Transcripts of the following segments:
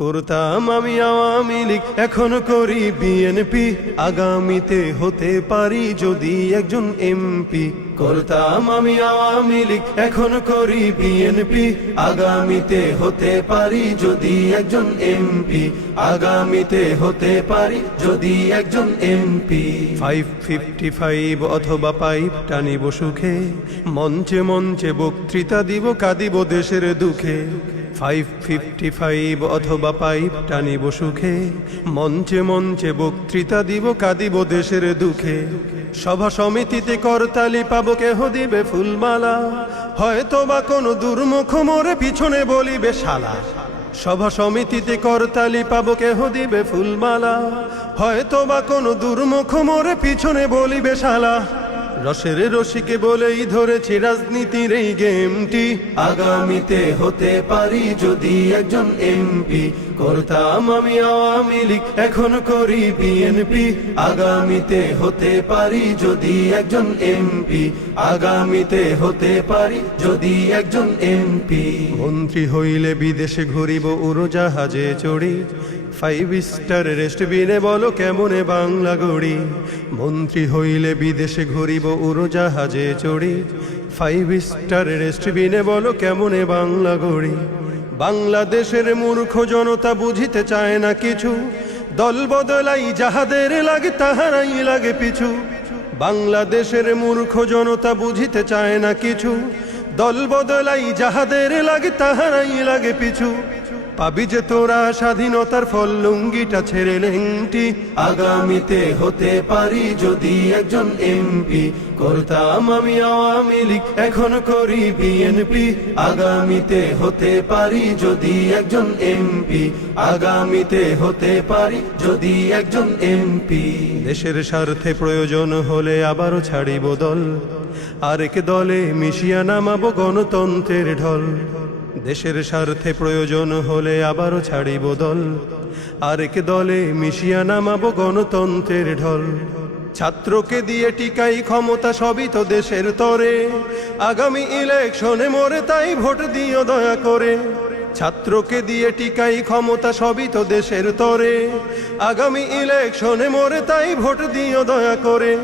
করতাম আমি আওয়ামী লীগ, এখন করি বিএনপি। আগামীতে হতে পারি যদি একজন এমপি। করতাম আমি আওয়ামী লীগ, এখন করি বিএনপি। আগামীতে হতে পারি যদি একজন এমপি। আগামীতে হতে পারি যদি একজন এমপি। 555 অথবা পাইপ টানিব সুখে, মঞ্চে মঞ্চে বক্তৃতা দিব, কাঁদিব দেশের দুঃখে। 555 অথবা পাইপ টানিব সুখে, মঞ্চে মঞ্চে বক্তৃতা দিব, কাঁদিব দেশের দুঃখে। সভা সমিতিতে করতালি পাবো, কেহ দিবে ফুলমালা, হয়তো বা কোনো দুর্মুখ মোরে পিছনে বলিবে শালা। সভা সমিতিতে করতালি পাবো, কেহ দিবে ফুলমালা, হয়তো বা কোনো দুর্মুখ মোরে পিছনে বলিবে শালা। রসের রসিকে বলেই ধরেছি রাজনীতির এই গেমটি। আগামীতে হতে পারি যদি একজন এমপি। করতাম আমি আওয়ামী লীগ, এখন করি বিএনপি। আগামীতে হতে পারি যদি একজন এমপি। আগামীতে হতে পারি যদি একজন এমপি। মন্ত্রী হইলে বিদেশে ঘুরিব উড়োজাহাজে চড়ি, 5 স্টার রেস্টবিনে বলো কেমনে বাংলা গড়ি। মন্ত্রী হইলে বিদেশে ঘুরিব উড়োজাহাজে চড়ি, 5 স্টার রেস্টবিনে বলো কেমনে বাংলা গড়ি। বাংলাদেশের মূর্খ জনতা বুঝিতে চায় না কিছু, দল বদলাই যাহাদের লাগে তাহারাই লাগে পিছু। বাংলাদেশের মূর্খ জনতা বুঝিতে চায় না কিছু, দল বদলাই যাহাদের লাগে তাহারাই লাগে পিছু। পাবি যে তোরা স্বাধীনতার ফল, লুঙ্গিটা ছেড়ে লেংটি। আগামীতে হতে পারি যদি একজন এমপি। করতাম আমি আওয়ামী লীগ, এখন করি বিএনপি। আগামীতে হতে পারি যদি একজন এমপি। আগামীতে হতে পারি যদি একজন এমপি। দেশের স্বার্থে প্রয়োজন হলে আবারও ছাড়িব দল, আরেক দলে মিশিয়া নামাবো গণতন্ত্রের ঢল। দেশের স্বার্থে প্রয়োজন হলে আবারও ছাড়িব দল, আরেক দলে মিশিয়া নামাবো গণতন্ত্রের ঢল। ছাত্রকে দিয়ে টিকাই ক্ষমতা, সবই তো দেশের তরে। আগামী ইলেকশনে মোরে তাই ভোট দিও দয়া করে। ছাত্রকে দিয়ে টিকাই ক্ষমতা, সবই তো দেশের তরে। আগামী ইলেকশনে মোরে তাই ভোট দিও দয়া করে।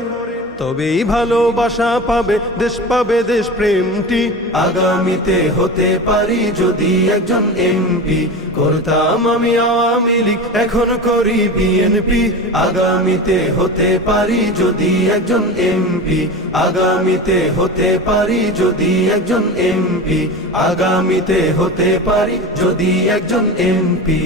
তবেই ভালোবাসা পাবে দেশ, পাবে দেশ প্রেমটি। আগামীতে হতে পারি যদি একজন এমপি। করতাম আমি আওয়ামী লীগ, এখন করি বিএনপি। আগামীতে হতে পারি যদি একজন এমপি। আগামীতে হতে পারি যদি একজন এমপি। আগামীতে হতে পারি যদি একজন এমপি।